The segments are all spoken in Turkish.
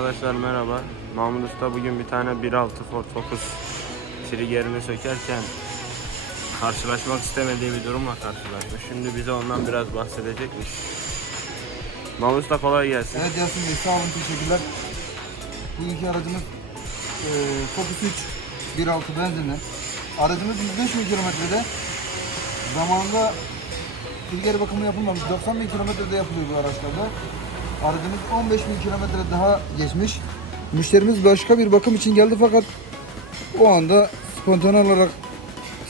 Arkadaşlar merhaba. Mahmut Usta bugün bir tane 1.6 Ford Focus triggerini sökerken karşılaşmak istemediği bir durumla karşılaşmış. Şimdi bize ondan biraz bahsedecekmiş. Mahmut Usta kolay gelsin. Evet Yasin Bey sağ olun teşekkürler. Bugünkü aracımız e, Focus 3 1.6 benzinli. Aracımız 105 bin kilometrede. Zamanında ilgili bakımı yapılmamış. 90 bin kilometrede yapılıyor bu araçlarda. Aracımız 15 bin kilometre daha geçmiş. Müşterimiz başka bir bakım için geldi fakat o anda spontane olarak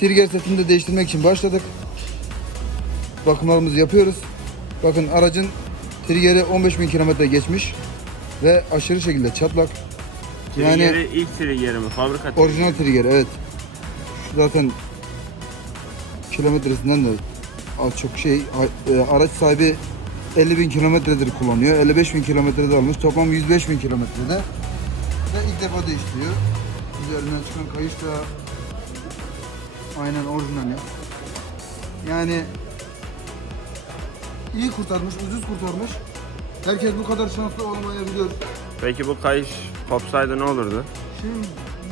trigger setini de değiştirmek için başladık. Bakımlarımızı yapıyoruz. Bakın aracın triggeri 15 bin kilometre geçmiş ve aşırı şekilde çatlak. Yani Triggeri ilk triggeri mi? Fabrika triggeri. orijinal trigger evet. Şu zaten kilometresinden de az çok şey e, araç sahibi 50 bin kilometredir kullanıyor. 55 bin kilometrede almış. Toplam 105 bin kilometrede. Ve ilk defa değiştiriyor. Üzerinden çıkan kayış da aynen orijinal ya. Yani iyi kurtarmış, ucuz kurtarmış. Herkes bu kadar şanslı olmayabiliyor. Peki bu kayış kopsaydı ne olurdu? Şimdi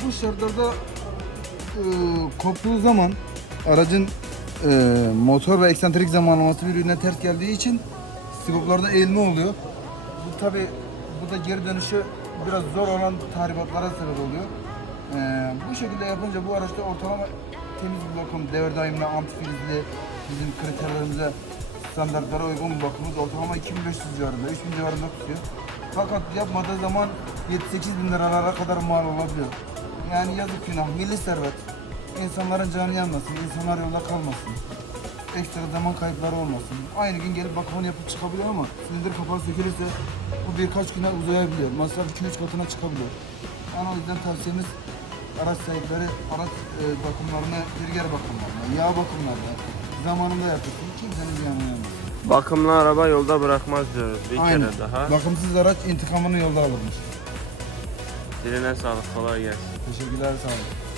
bu şartlarda e, koptuğu zaman aracın e, motor ve eksantrik zamanlaması birbirine ters geldiği için siboplarda eğilme oluyor. Bu tabi bu da geri dönüşü biraz zor olan tahribatlara sebep oluyor. E, bu şekilde yapınca bu araçta ortalama temiz bir bakım, devir daimli, antifrizli, bizim kriterlerimize, standartlara uygun bir bakımımız ortalama 2500 civarında, 3000 civarında tutuyor. Fakat yapmadığı zaman 7-8 bin liralara kadar mal olabiliyor. Yani yazık günah, milli servet. İnsanların canı yanmasın, insanlar yolda kalmasın. Ekstra zaman kayıpları olmasın. Aynı gün gelip bakımını yapıp çıkabiliyor ama silindir kapağı sökülürse bu birkaç güne uzayabiliyor. Masraf 2-3 katına çıkabiliyor. Yani o yüzden tavsiyemiz araç sahipleri araç e, bakımlarını, trigger bakımlarını, yağ bakımlarını zamanında yapılsın. Kimsenin canı yanmasın. Bakımlı araba yolda bırakmaz diyoruz bir Aynen. kere daha. Bakımsız araç intikamını yolda alırmış. Diline sağlık kolay gelsin. Teşekkürler sağ olun.